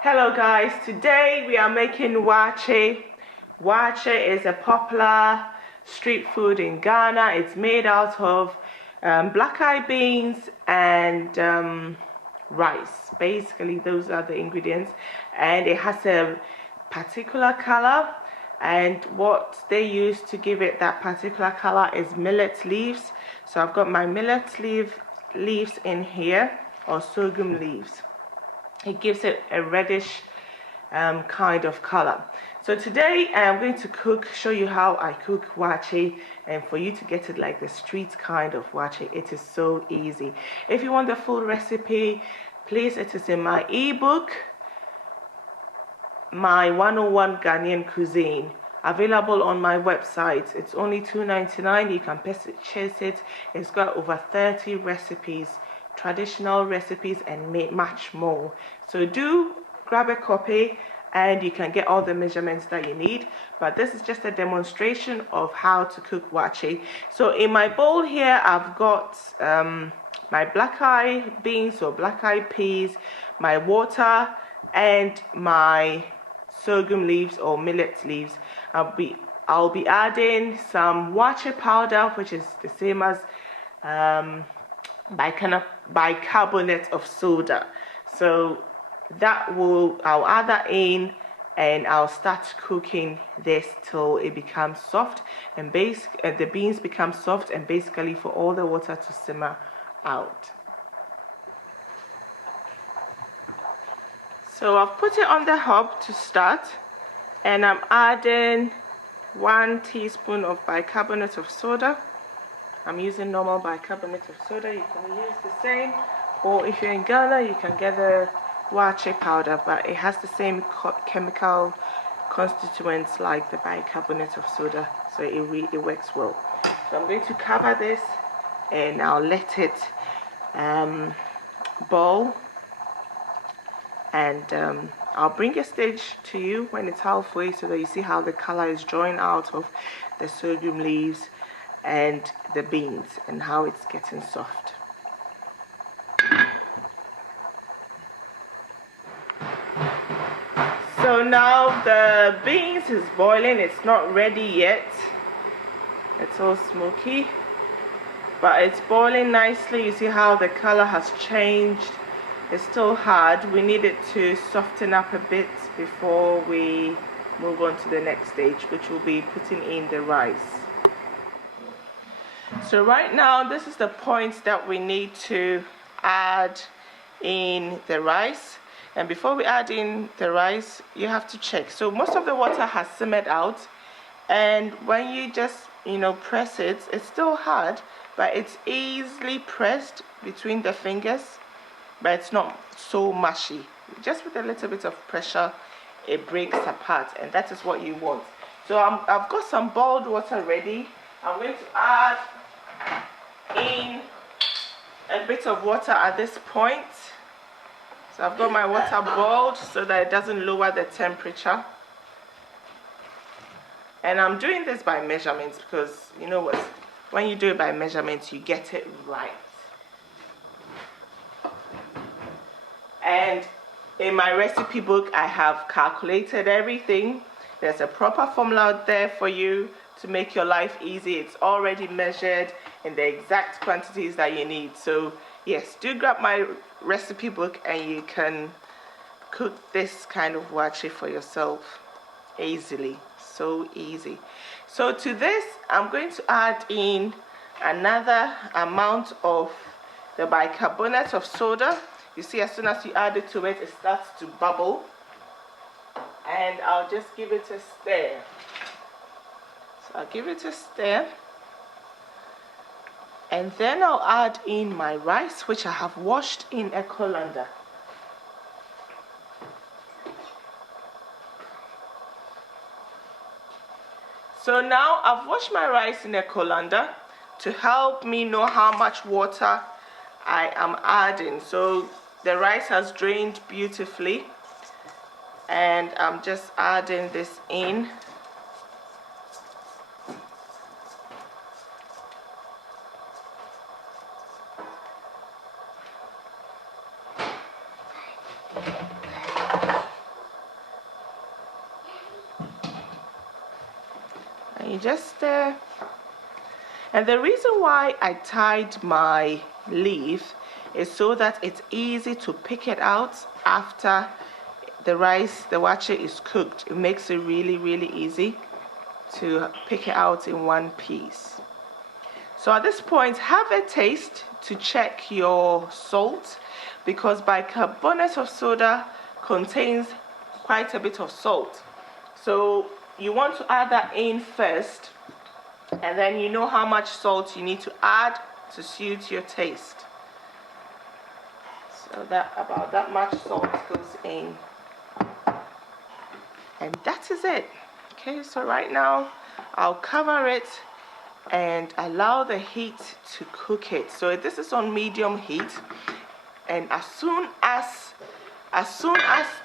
Hello guys, today we are making waakye. Waakye is a popular street food in Ghana. It's made out of black-eyed beans and rice. Basically, those are the ingredients, and it has a particular color, and what they use to give it that particular color is millet leaves. So I've got my millet leaves in here, or sorghum leaves. It gives it a reddish kind of color. So today I am going to show you how I cook waakye, and for you to get it like the street kind of waakye. It is so easy. If you want the full recipe, please, it is in my ebook, my 101 Ghanaian cuisine, available on my website. It's only $2.99. You can purchase it. It's got over 30 recipes, traditional recipes, and much more. So do grab a copy and you can get all the measurements that you need, but this is just a demonstration of how to cook waakye. So in my bowl here I've got my black-eyed beans or black-eyed peas, my water, and my sorghum leaves or millet leaves. I'll be adding some waakye powder, which is the same as bicarbonate of soda. So I'll add that in, and I'll start cooking this till it becomes soft, and the beans become soft, and basically for all the water to simmer out. So I've put it on the hob to start, and I'm adding 1 teaspoon of bicarbonate of soda. I'm using normal bicarbonate of soda. You can use the same, or if you're in Ghana, you can get the waakye powder, but it has the same chemical constituents like the bicarbonate of soda, so it works well. So I'm going to cover this, and I'll let it boil, and I'll bring a stage to you when it's halfway, so that you see how the color is drawing out of the sorghum leaves and the beans, and how it's getting soft. So now the beans is boiling. It's not ready yet. It's all smoky, but it's boiling nicely. You see how the color has changed. It's still hard. We need it to soften up a bit before we move on to the next stage, which will be putting in the rice. So right now, this is the point that we need to add in the rice. And before we add in the rice, you have to check. So most of the water has simmered out, and when you just press it, it's still hard, but it's easily pressed between the fingers, but it's not so mushy. Just with a little bit of pressure, it breaks apart, and that is what you want. So I've got some boiled water ready. I'm going to add in a bit of water at this point. So I've got my water boiled so that it doesn't lower the temperature. And I'm doing this by measurements, because you know what? When you do it by measurements, you get it right. And in my recipe book, I have calculated everything. There's a proper formula out there for you to make your life easy. It's already measured in the exact quantities that you need. So yes, do grab my recipe book, and you can cook this kind of waakye for yourself easily. So easy. So to this, I'm going to add in another amount of the bicarbonate of soda. You see, as soon as you add it to it, it starts to bubble, and I'll just give it a stir. So I'll give it a stir, and then I'll add in my rice, which I have washed in a colander. So now I've washed my rice in a colander to help me know how much water I am adding. So the rice has drained beautifully, and I'm just adding this in. you just stir. And the reason why I tied my leaf is so that it's easy to pick it out after the waakye is cooked. It makes it really easy to pick it out in one piece. So at this point, have a taste to check your salt, because bicarbonate of soda contains quite a bit of salt. So you want to add that in first, and then you know how much salt you need to add to suit your taste. So that about that much salt goes in. And that is it. Okay, so right now I'll cover it and allow the heat to cook it. So this is on medium heat, and as soon as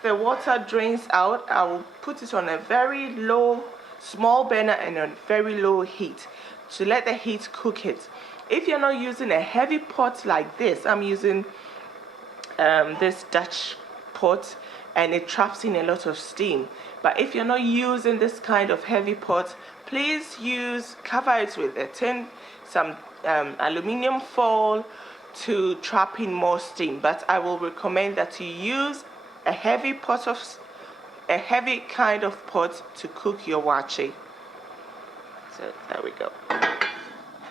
the water drains out, I will put it on a very low, small burner and on very low heat to let the heat cook it. If you're not using a heavy pot like this, I'm using this Dutch pot, and it traps in a lot of steam. But if you're not using this kind of heavy pot, please cover it with a tin, some aluminium foil to trap in more steam. But I will recommend that you use a heavy kind of pot to cook your waakye. So there we go.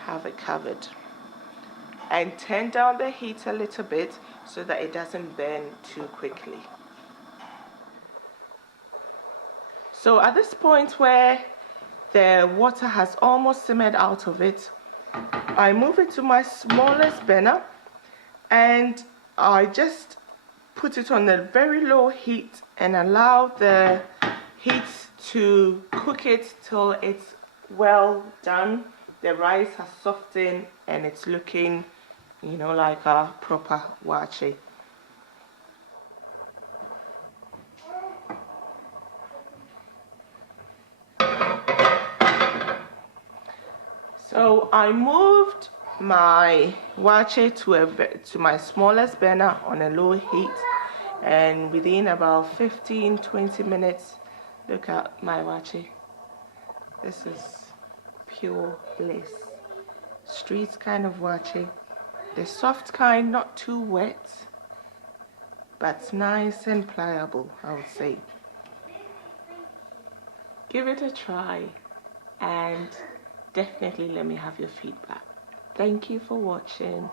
Have it covered. And turn down the heat a little bit so that it doesn't burn too quickly. So at this point where the water has almost simmered out of it, I move it to my smallest burner and I just put it on a very low heat and allow the heat to cook it till it's well done. The rice has softened and it's looking, you know, like a proper waakye. So I moved my waakye to my smallest burner on a low heat, and within about 15-20 minutes, look at my waakye. This is pure bliss. Street kind of waakye. The soft kind, not too wet, but nice and pliable, I would say. Give it a try and definitely let me have your feedback. Thank you for watching.